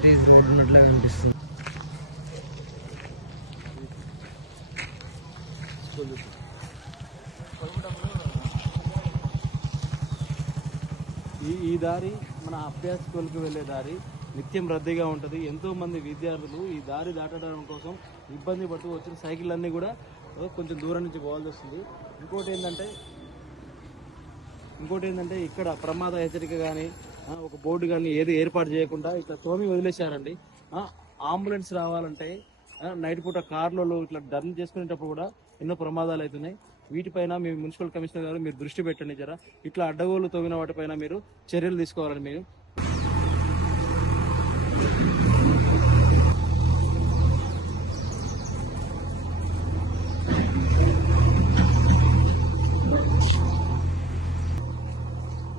కనిపిస్తుంది ఈ ఈ దారి మన అభ్యాస స్కూల్కి వెళ్ళే దారి నిత్యం రద్దీగా ఉంటుంది. ఎంతోమంది విద్యార్థులు ఈ దారి దాటడం కోసం ఇబ్బంది పడుతూ వచ్చిన సైకిల్ అన్నీ కూడా కొంచెం దూరం నుంచి పోవాల్సి వస్తుంది. ఇంకోటి ఏంటంటే ఇంకోటి ఏంటంటే ఇక్కడ ప్రమాద హెచ్చరిక కానీ ఒక బోర్డు కానీ ఏది ఏర్పాటు చేయకుండా ఇట్లా తోమి వదిలేశారండి. అంబులెన్స్ రావాలంటే నైట్ పూట కార్లలో ఇట్లా డర్న్ చేసుకునేటప్పుడు కూడా ఎన్నో ప్రమాదాలు అవుతున్నాయి. వీటిపైన మీ మున్సిపల్ కమిషనర్ గారు మీరు దృష్టి పెట్టండి జరా. ఇట్లా అడ్డగోలు తవ్విన వాటిపైన మీరు చర్యలు తీసుకోవాలని మీరు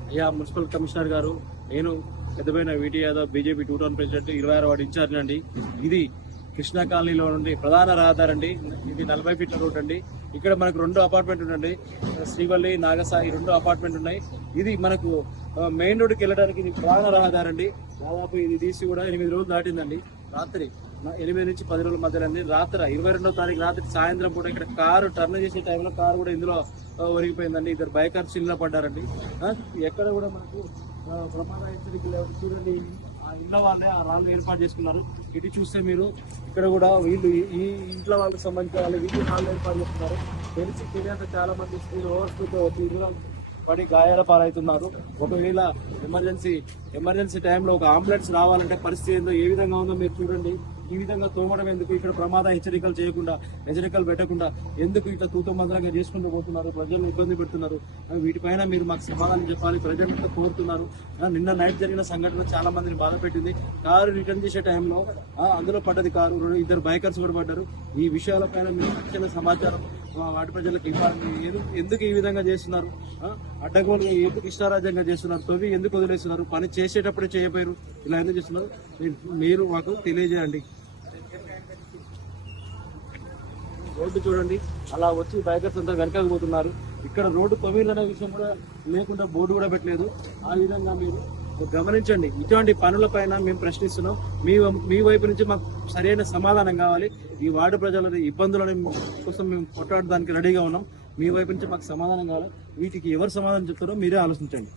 అయ్యా మున్సిపల్ కమిషనర్ గారు నేను పెద్దపైన వీటి Yadav BJP two town president ఇరవై ఆరు వాడు ఇన్ఛార్జ్ అండి. ఇది కృష్ణా కాలనీలో నుండి ప్రధాన రహదారి అండి. ఇది నలభై ఫీట్ల రోడ్ అండి. ఇక్కడ మనకు రెండు అపార్ట్మెంట్ ఉండండి. శ్రీవల్లి నాగసాయి రెండు అపార్ట్మెంట్ ఉన్నాయి. ఇది మనకు మెయిన్ రోడ్డుకి వెళ్ళడానికి ఇది ప్రధాన రహదారి అండి. దాదాపు ఇది తీసి కూడా ఎనిమిది రోజులు దాటిందండి. రాత్రి ఎనిమిది నుంచి పది రోజుల మధ్యలో అండి. రాత్రి ఇరవై రెండో తారీఖు రాత్రి సాయంత్రం పూట ఇక్కడ కారు టర్న్ చేసే టైంలో కారు కూడా ఇందులో ఒరిగిపోయిందండి. ఇద్దరు బైకర్స్ ఇళ్ళ పడ్డారండి. ఎక్కడ కూడా మనకు ప్రమాద హెచ్చరిక చూడండి ఆ ఇళ్ళ వాళ్ళే ఆ రాళ్ళు ఏర్పాటు చేసుకున్నారు. ఇటు చూస్తే మీరు ఇక్కడ కూడా వీళ్ళు ఈ- ఇంట్లో వాళ్ళకి సంబంధించిన వాళ్ళు వీళ్ళు రాళ్ళు ఏర్పాటు చేస్తున్నారు. తెలిసి తెలియక చాలా మంది స్త్రీలు ఓవర్స్పీడ్తో ఇల్లు పడి గాయాల పాలవుతున్నారు. ఒకవేళ ఎమర్జెన్సీ ఎమర్జెన్సీ టైంలో ఒక అంబులెన్స్ రావాలంటే పరిస్థితి ఏందో ఏ విధంగా ఉందో మీరు చూడండి. ఈ విధంగా తోమడం ఎందుకు? ఇక్కడ ప్రమాద హెచ్చరికలు చేయకుండా హెచ్చరికలు పెట్టకుండా ఎందుకు ఇట్లా తూతమందరంగా చేసుకుంటూ పోతున్నారు? ప్రజలను ఇబ్బంది పెడుతున్నారు. వీటిపైన మీరు మాకు సమాధానం చెప్పాలి ప్రజలంతా కోరుతున్నారు. నిన్న నైట్ జరిగిన సంఘటన చాలా మందిని బాధ పెట్టింది. కారు రిటర్న్ చేసే టైంలో అందులో పడ్డది కారు ఇద్దరు బైకర్స్ కూడా పడ్డారు. ఈ విషయాలపైన మీరు తక్షణ సమాచారం వాటి ప్రజలకు ఇవ్వాలి. ఎందుకు ఈ విధంగా చేస్తున్నారు? ఆ, అడ్డగోలుగా ఎందుకు ఇష్టారాజ్యంగా చేస్తున్నారు? తొవి ఎందుకు వదిలేస్తున్నారు? పని చేసేటప్పుడే చేయపోయారు ఇలా ఎందుకు చేస్తున్నారు? మీరు- మాకు తెలియజేయండి. రోడ్డు చూడండి. అలా వచ్చి బైకర్స్ అంతా వెనకకు పోతున్నారు. ఇక్కడ రోడ్డు తొమ్మిది అనే విషయం కూడా లేకుండా బోర్డు కూడా పెట్టలేదు. ఆ విధంగా మీరు గమనించండి. ఇటువంటి పనులపైన మేము ప్రశ్నిస్తున్నాం. మీ మీ వైపు నుంచి మాకు సరైన సమాధానం కావాలి. ఈ వార్డు ప్రజల ఇబ్బందులని కోసం మేము కొట్లాడడానికి రెడీగా ఉన్నాం. మీ వైపు నుంచి మాకు సమాధానం కావాలి. వీటికి ఎవరు సమాధానం చెప్తారో మీరే ఆలోచించండి.